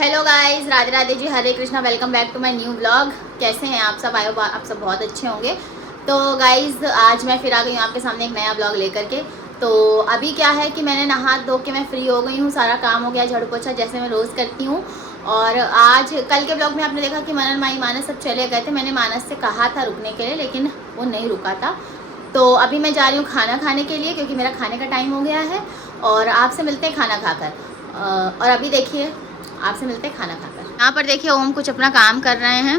Hello guys, Radhe Radhe ji, Hare Krishna. Welcome back to my new blog. कैसे हैं आप सब? आयो आप सब बहुत अच्छे होंगे। तो गाइस आज मैं फिर आ गई हूँ आपके सामने एक नया ब्लॉग लेकर के। तो अभी क्या है कि मैंने नहा धो के मैं फ्री हो गई हूँ, सारा काम हो गया, झाड़ू पोछा जैसे मैं रोज़ करती हूँ। और आज कल के ब्लॉग में आपने देखा कि मनन माई मानस सब चले गए थे। मैंने मानस से कहा था रुकने के लिए, लेकिन वो नहीं रुका था। तो अभी मैं जा रही हूँ खाना खाने के लिए, क्योंकि मेरा खाने का टाइम हो गया है। और आपसे मिलते हैं खाना खाकर। और अभी देखिए, आपसे मिलते हैं खाना खाकर। यहाँ पर देखिए ओम कुछ अपना काम कर रहे हैं।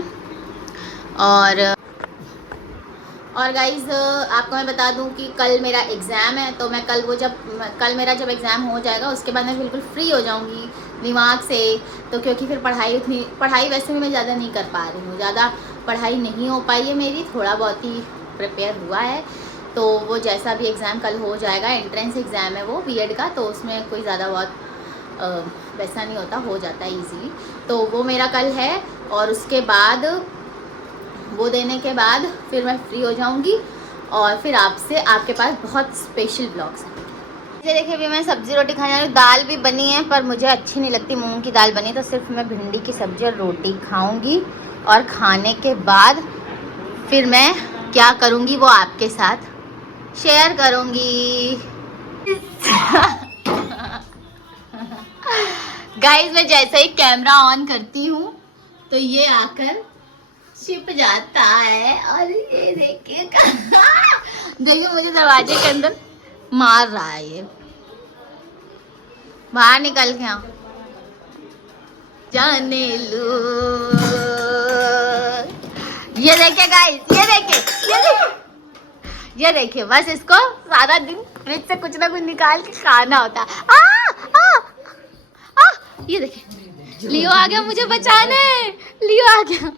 और गाइज आपको मैं बता दूं कि कल मेरा एग्ज़ाम है। तो मैं कल मेरा जब एग्ज़ाम हो जाएगा उसके बाद मैं बिल्कुल फ्री हो जाऊंगी दिमाग से। तो क्योंकि फिर पढ़ाई वैसे भी मैं ज़्यादा नहीं कर पा रही हूँ, ज़्यादा पढ़ाई नहीं हो पाई है मेरी, थोड़ा बहुत ही प्रिपेयर हुआ है। तो वो जैसा भी एग्ज़ाम कल हो जाएगा, एंट्रेंस एग्ज़ाम है वो बीएड का, तो उसमें कोई ज़्यादा बहुत वैसा नहीं होता, हो जाता है ईजीली। तो वो मेरा कल है, और उसके बाद वो देने के बाद फिर मैं फ्री हो जाऊंगी और फिर आपके पास बहुत स्पेशल ब्लॉग्स हैं। ये देखिए, अभी मैं सब्ज़ी रोटी खाने वाली हूँ। दाल भी बनी है पर मुझे अच्छी नहीं लगती, मूंग की दाल बनी, तो सिर्फ मैं भिंडी की सब्ज़ी और रोटी खाऊंगी। और खाने के बाद फिर मैं क्या करूँगी वो आपके साथ शेयर करूँगी। गाइस मैं जैसे ही कैमरा ऑन करती हूँ तो ये आकर छिप जाता है। और ये देखिए देखिए मुझे दरवाजे के अंदर मार रहा है। ये बाहर निकल के आओ, जाने लो। ये देखिए गाइस, ये देखिए बस इसको सारा दिन फ्रिज से कुछ ना कुछ निकाल के खाना होता है। ये देखिए लियो आ गया मुझे बचाने, लियो आ गया।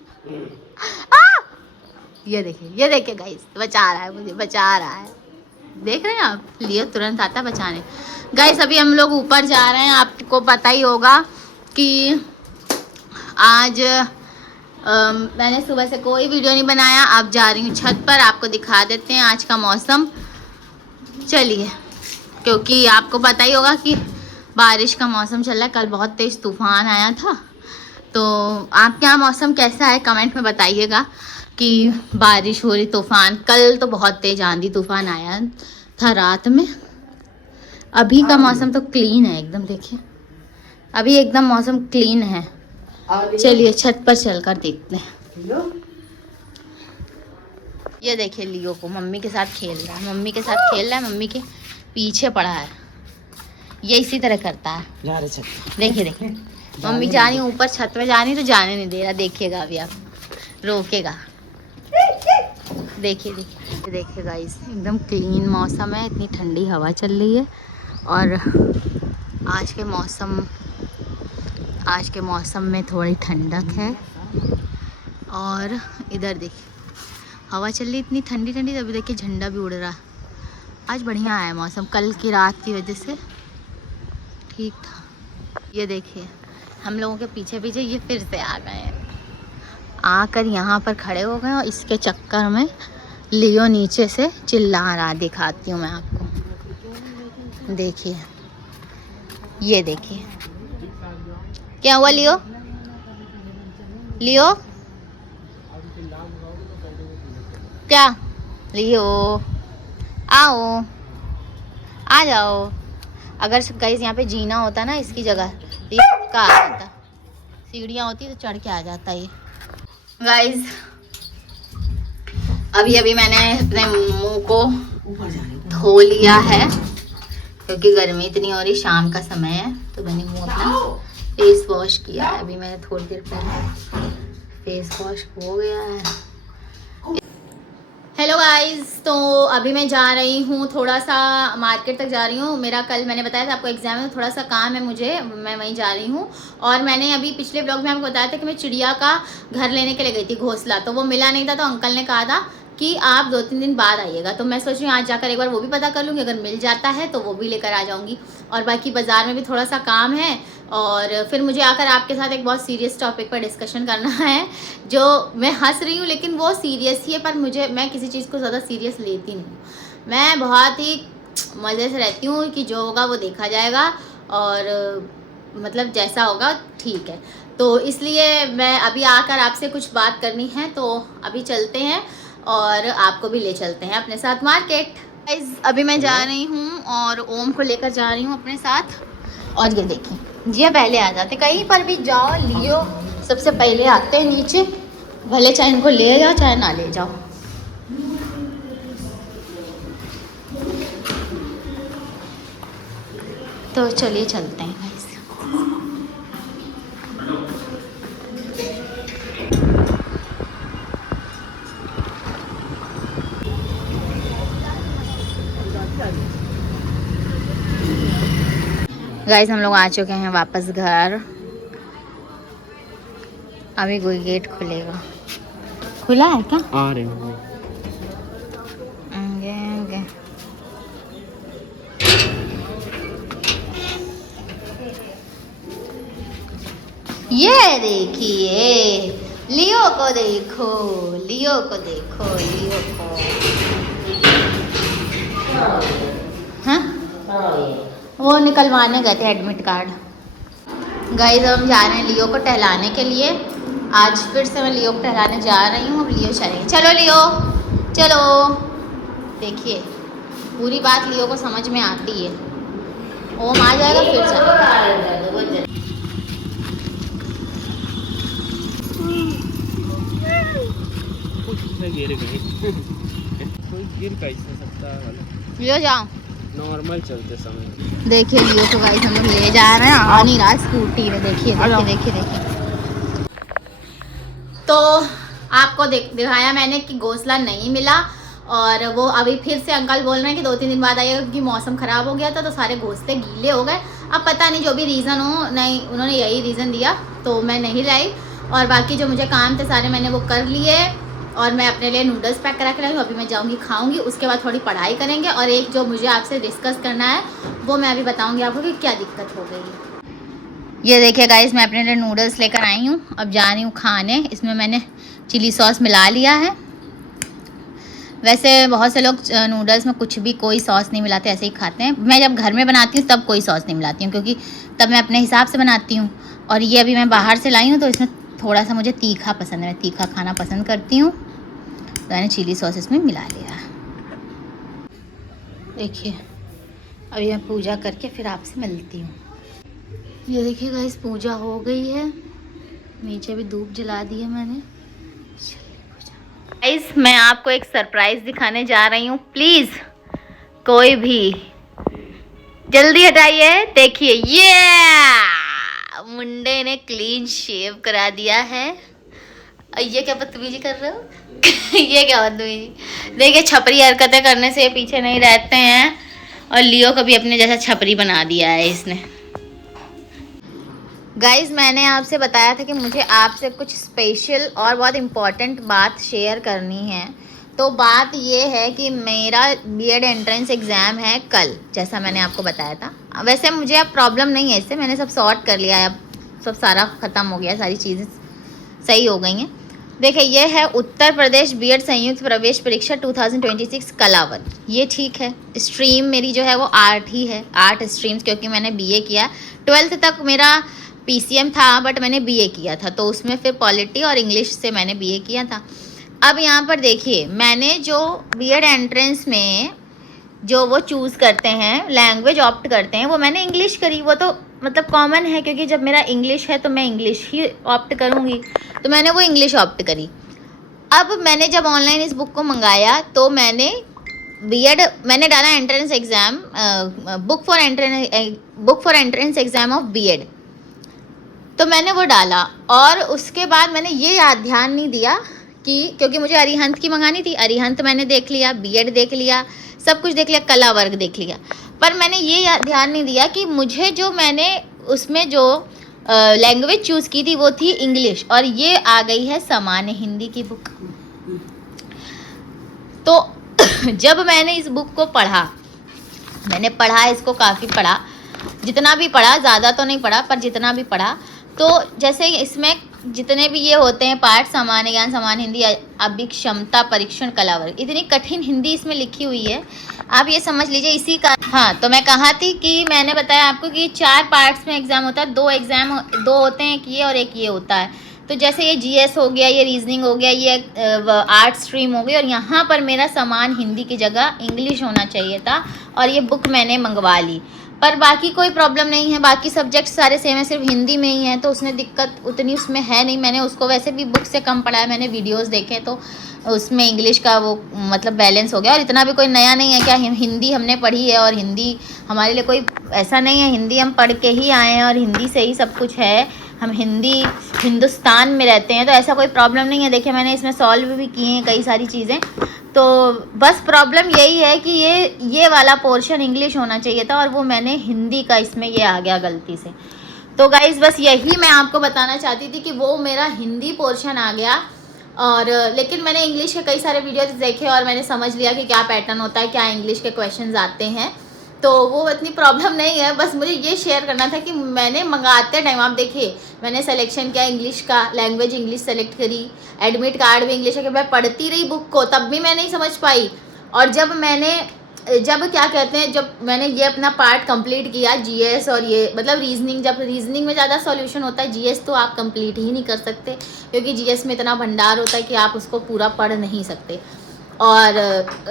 ये देखिए गाइस, बचा रहा है मुझे, बचा रहा है। देख रहे हैं आप, लियो तुरंत आता बचाने। गाइस अभी हम लोग ऊपर जा रहे हैं। आपको पता ही होगा कि आज मैंने सुबह से कोई वीडियो नहीं बनाया। अब जा रही हूँ छत पर, आपको दिखा देते हैं आज का मौसम। चलिए, क्योंकि आपको पता ही होगा कि बारिश का मौसम चल रहा है। कल बहुत तेज़ तूफान आया था। तो आपके यहाँ मौसम कैसा है कमेंट में बताइएगा कि बारिश हो रही, तूफान। कल तो बहुत तेज आंधी तूफान आया था रात में। अभी का मौसम तो क्लीन है एकदम, देखिए अभी एकदम मौसम क्लीन है। चलिए छत पर चलकर देखते हैं। ये देखिए लियो को मम्मी के साथ खेल रहा है, मम्मी के पीछे पड़ा है। ये इसी तरह करता है। देखिए मम्मी जा रही ऊपर छत में, जानी तो जाने नहीं दे रहा। देखिएगा अभी आप, रोकेगा। देखिए गाइस, एकदम क्लीन मौसम है, इतनी ठंडी हवा चल रही है। और आज के मौसम में थोड़ी ठंडक है। और इधर देखिए हवा चल रही इतनी ठंडी ठंडी, तभी देखिए झंडा भी उड़ रहा है। आज बढ़िया है मौसम, कल की रात की वजह से ठीक था। ये देखिए हम लोगों के पीछे पीछे ये फिर से आ गए हैं, आकर यहाँ पर खड़े हो गए। और इसके चक्कर में लियो नीचे से चिल्ला रहा। दिखाती हूँ मैं आपको, देखिए ये देखिए क्या हुआ। लियो क्या, लियो आओ, आ जाओ। अगर गाइस यहाँ पे जीना होता ना इसकी जगह, तो ये पक्का आ जाता। सीढ़ियाँ होती तो चढ़ के आ जाता ये। गाइस अभी मैंने अपने मुंह को धो लिया है, क्योंकि गर्मी इतनी हो रही, शाम का समय है। तो मैंने मुंह अपना फेस वॉश किया है। अभी मैंने थोड़ी देर पहले फेस वॉश हो गया है। हेलो गाइस, तो अभी मैं जा रही हूँ, थोड़ा सा मार्केट तक जा रही हूँ। मेरा कल मैंने बताया था आपको एग्जाम है, तो थोड़ा सा काम है मुझे, मैं वहीं जा रही हूँ। और मैंने अभी पिछले ब्लॉग में आपको बताया था कि मैं चिड़िया का घर लेने के लिए गई थी, घोंसला। तो वो मिला नहीं था, तो अंकल ने कहा था कि आप 2-3 दिन बाद आइएगा। तो मैं सोच रही हूँ आज जाकर एक बार वो भी पता कर लूँगी, अगर मिल जाता है तो वो भी लेकर आ जाऊँगी। और बाकी बाज़ार में भी थोड़ा सा काम है। और फिर मुझे आकर आपके साथ एक बहुत सीरियस टॉपिक पर डिस्कशन करना है। जो मैं हंस रही हूँ लेकिन वो सीरियस ही है, पर मैं किसी चीज़ को ज़्यादा सीरियस लेती नहीं हूँ। मैं बहुत ही मज़े से रहती हूँ कि जो होगा वो देखा जाएगा। और मतलब जैसा होगा ठीक है। तो इसलिए मैं अभी आकर आपसे कुछ बात करनी है, तो अभी चलते हैं और आपको भी ले चलते हैं अपने साथ मार्केट। गाइस अभी मैं जा रही हूँ और ओम को लेकर जा रही हूँ अपने साथ। और ये देखिए, ये पहले आ जाते, कहीं पर भी जाओ लियो सबसे पहले आते हैं नीचे, भले चाहे इनको ले जाओ चाहे ना ले जाओ। तो चलिए चलते हैं गाइस। गाइस हम लोग आ चुके हैं वापस घर। अभी कोई गेट खुलेगा, खुला है क्या? आ रहे हैं। ये देखिए, लियो को देखो, लियो को देखो, लियो को। हाँ वो निकलवाने गए थे एडमिट कार्ड। गाइस हम जा रहे हैं लियो को टहलाने के लिए। आज फिर से मैं लियो को टहलाने जा रही हूँ। अब लियो चलेंगे, चलो लियो चलो। देखिए पूरी बात लियो को समझ में आती है। ओम आ जाएगा फिर चलेंगे। गिर गए। कोई गिर कैसे सकता है? लियो जाओ। नॉर्मल चलते समय देखिए लियो को गाइस हम लोग ले जा रहे हैं, आ नहीं रहा स्कूटी में। देखिए देखिए देखिए देखिए। तो आपको दिखाया मैंने कि घोंसला नहीं मिला, और वो अभी फिर से अंकल बोल रहे हैं कि 2-3 दिन बाद आइएगा क्योंकि मौसम ख़राब हो गया था तो सारे घोंसले गीले हो गए। अब पता नहीं जो भी रीज़न हो, नहीं उन्होंने यही रीज़न दिया तो मैं नहीं लाई। और बाकी जो मुझे काम थे सारे मैंने वो कर लिए, और मैं अपने लिए नूडल्स पैक करा के लाई हूँ। अभी मैं जाऊँगी खाऊँगी, उसके बाद थोड़ी पढ़ाई करेंगे। और एक जो मुझे आपसे डिस्कस करना है वो मैं अभी बताऊँगी आपको कि क्या दिक्कत हो गई। ये देखिए गाइस मैं अपने लिए नूडल्स लेकर आई हूँ, अब जा रही हूँ खाने। इसमें मैंने चिली सॉस मिला लिया है। वैसे बहुत से लोग नूडल्स में कुछ भी कोई सॉस नहीं मिलाते, ऐसे ही खाते हैं। मैं जब घर में बनाती हूँ तब कोई सॉस नहीं मिलाती हूँ, क्योंकि तब मैं अपने हिसाब से बनाती हूँ। और ये अभी मैं बाहर से लाई हूँ तो इसमें थोड़ा सा मुझे तीखा पसंद है, मैं तीखा खाना पसंद करती हूँ, तो मैंने चिली सॉस इसमें मिला लिया। देखिए अभी मैं पूजा करके फिर आपसे मिलती हूँ। ये देखिए गाइस पूजा हो गई है, नीचे भी धूप जला दी है मैंने। गाइस मैं आपको एक सरप्राइज दिखाने जा रही हूँ, प्लीज कोई भी जल्दी हटाइए। देखिए ये मुंडे ने क्लीन शेव करा दिया है। ये क्या बदतमीजी कर रहे हो? ये क्या बदतमीजी? देखिए छपरी हरकतें करने से पीछे नहीं रहते हैं, और लियो को भी अपने जैसा छपरी बना दिया है इसने। गाइज मैंने आपसे बताया था कि मुझे आपसे कुछ स्पेशल और बहुत इम्पॉर्टेंट बात शेयर करनी है। तो बात ये है कि मेरा बीएड एंट्रेंस एग्ज़ाम है कल, जैसा मैंने आपको बताया था। वैसे मुझे अब प्रॉब्लम नहीं है इससे, मैंने सब सॉर्ट कर लिया है, अब सब सारा ख़त्म हो गया, सारी चीज़ें सही हो गई हैं। देखिए ये है उत्तर प्रदेश बीएड संयुक्त प्रवेश परीक्षा 2026 कलावत। ये ठीक है, स्ट्रीम मेरी जो है वो आर्ट ही है, आर्ट स्ट्रीम्स, क्योंकि मैंने बीए किया। 12th तक मेरा पीसीएम था बट मैंने बीए किया था, तो उसमें फिर पॉलिटी और इंग्लिश से मैंने बीए किया था। अब यहाँ पर देखिए मैंने जो बीएड एंट्रेंस में जो वो चूज़ करते हैं, लैंग्वेज ऑप्ट करते हैं, वो मैंने इंग्लिश करी। वो तो मतलब कॉमन है, क्योंकि जब मेरा इंग्लिश है तो मैं इंग्लिश ही ऑप्ट करूँगी, तो मैंने वो इंग्लिश ऑप्ट करी। अब मैंने जब ऑनलाइन इस बुक को मंगाया तो मैंने बीएड मैंने डाला entrance exam, book for entrance exam of BEd, तो मैंने वो डाला। और उसके बाद मैंने ये याद ध्यान नहीं दिया कि, क्योंकि मुझे अरिहंत की मंगानी थी, अरिहंत मैंने देख लिया, बीएड देख लिया, सब कुछ देख लिया, कला वर्ग देख लिया, पर मैंने ये ध्यान नहीं दिया कि मुझे जो मैंने उसमें जो लैंग्वेज चूज़ की थी वो थी इंग्लिश, और ये आ गई है सामान्य हिंदी की बुक। तो जब मैंने इस बुक को पढ़ा, मैंने पढ़ा इसको, काफ़ी पढ़ा, जितना भी पढ़ा, ज़्यादा तो नहीं पढ़ा पर जितना भी पढ़ा, तो जैसे इसमें जितने भी ये होते हैं पाठ, सामान्य ज्ञान, सामान्य हिंदी, अभिक्षमता परीक्षण, कला वर्ग, इतनी कठिन हिंदी इसमें लिखी हुई है, आप ये समझ लीजिए इसी का। हाँ, तो मैं कहा थी कि मैंने बताया आपको कि 4 पार्ट्स में एग्जाम होता है, 2 होते हैं, एक ये और एक ये होता है। तो जैसे ये जीएस हो गया, ये रीजनिंग हो गया, ये आर्ट स्ट्रीम हो गई, और यहाँ पर मेरा समान हिंदी की जगह इंग्लिश होना चाहिए था, और ये बुक मैंने मंगवा ली। पर बाकी कोई प्रॉब्लम नहीं है, बाकी सब्जेक्ट सारे सेम है, सिर्फ हिंदी में ही है, तो उसमें दिक्कत उतनी उसमें है नहीं। मैंने उसको वैसे भी बुक से कम पढ़ा है, मैंने वीडियोस देखे तो उसमें इंग्लिश का वो मतलब बैलेंस हो गया। और इतना भी कोई नया नहीं है, क्या हिंदी हमने पढ़ी है, और हिंदी हमारे लिए कोई ऐसा नहीं है, हिंदी हम पढ़ के ही आए हैं और हिंदी से ही सब कुछ है, हम हिंदुस्तान में रहते हैं, तो ऐसा कोई प्रॉब्लम नहीं है। देखिए मैंने इसमें सॉल्व भी किए हैं कई सारी चीज़ें, तो बस प्रॉब्लम यही है कि ये वाला पोर्शन इंग्लिश होना चाहिए था, और वो मैंने हिंदी का इसमें ये आ गया गलती से। तो गाइज़ बस यही मैं आपको बताना चाहती थी कि वो मेरा हिंदी पोर्शन आ गया, और लेकिन मैंने इंग्लिश के कई सारे वीडियोज देखे और मैंने समझ लिया कि क्या पैटर्न होता है, क्या इंग्लिश के क्वेश्चंस आते हैं, तो वो इतनी प्रॉब्लम नहीं है। बस मुझे ये शेयर करना था कि मैंने मंगाते टाइम, आप देखिए मैंने सिलेक्शन किया इंग्लिश का, लैंग्वेज इंग्लिश सेलेक्ट करी, एडमिट कार्ड भी इंग्लिश है, कि मैं पढ़ती रही बुक को, तब भी मैं नहीं समझ पाई। और जब क्या कहते हैं, जब मैंने ये अपना पार्ट कंप्लीट किया, जीएस और ये मतलब रीजनिंग, जब रीजनिंग में ज़्यादा सॉल्यूशन होता है, जीएस तो आप कंप्लीट ही नहीं कर सकते, क्योंकि जीएस में इतना भंडार होता है कि आप उसको पूरा पढ़ नहीं सकते। और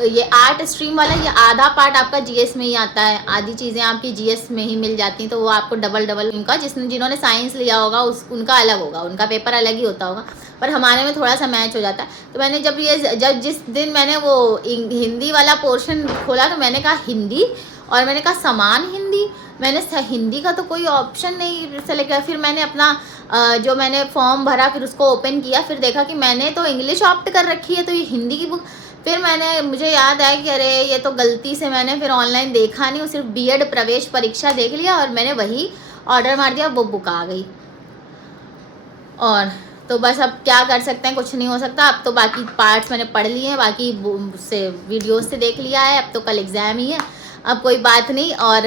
ये आर्ट स्ट्रीम वाला, ये आधा पार्ट आपका जीएस में ही आता है, आधी चीज़ें आपकी जीएस में ही मिल जाती हैं, तो वो आपको डबल उनका जिन्होंने साइंस लिया होगा उनका अलग होगा, उनका पेपर अलग ही होता होगा, पर हमारे में थोड़ा सा मैच हो जाता है। तो मैंने जब जिस दिन मैंने वो हिंदी वाला पोर्शन खोला, तो मैंने कहा हिंदी, और मैंने कहा समान हिंदी, मैंने हिंदी का तो कोई ऑप्शन नहीं सेलेक्ट किया। फिर मैंने अपना जो मैंने फॉर्म भरा, फिर उसको ओपन किया, फिर देखा कि मैंने तो इंग्लिश ऑप्ट कर रखी है, तो ये हिंदी की बुक। फिर मुझे याद आया कि अरे ये तो गलती से मैंने फिर ऑनलाइन देखा नहीं, सिर्फ बीएड प्रवेश परीक्षा देख लिया, और मैंने वही ऑर्डर मार दिया, वो बुक आ गई। और तो बस अब क्या कर सकते हैं, कुछ नहीं हो सकता। अब तो बाकी पार्ट्स मैंने पढ़ लिए हैं, बाकी से वीडियोस से देख लिया है, अब तो कल एग्ज़ाम ही है, अब कोई बात नहीं। और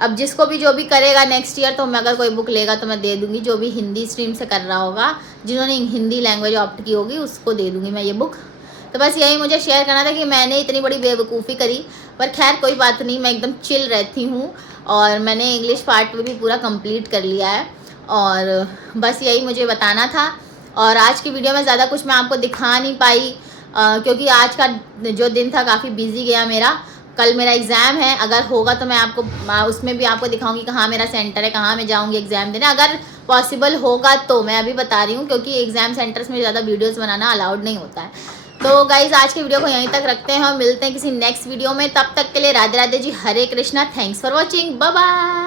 अब जिसको भी जो भी करेगा नेक्स्ट ईयर, तो मैं अगर कोई बुक लेगा तो मैं दे दूँगी, जो भी हिंदी स्ट्रीम से कर रहा होगा, जिन्होंने हिंदी लैंग्वेज ऑप्ट की होगी, उसको दे दूँगी मैं ये बुक। तो बस यही मुझे शेयर करना था कि मैंने इतनी बड़ी बेवकूफ़ी करी, पर खैर कोई बात नहीं, मैं एकदम चिल रहती हूँ, और मैंने इंग्लिश पार्ट भी पूरा कंप्लीट कर लिया है, और बस यही मुझे बताना था। और आज की वीडियो में ज़्यादा कुछ मैं आपको दिखा नहीं पाई, क्योंकि आज का जो दिन था काफ़ी बिजी गया मेरा। कल मेरा एग्ज़ाम है, अगर होगा तो मैं आपको उसमें भी आपको दिखाऊंगी कहाँ मेरा सेंटर है, कहाँ मैं जाऊंगी एग्ज़ाम देने, अगर पॉसिबल होगा तो। मैं अभी बता रही हूँ, क्योंकि एग्ज़ाम सेंटर्स में ज़्यादा वीडियोज़ बनाना अलाउड नहीं होता है। तो गाइज़ आज की वीडियो को यहीं तक रखते हैं, और मिलते हैं किसी नेक्स्ट वीडियो में। तब तक के लिए Radhe Radhe ji, Hare Krishna, thanks for watching, bye bye.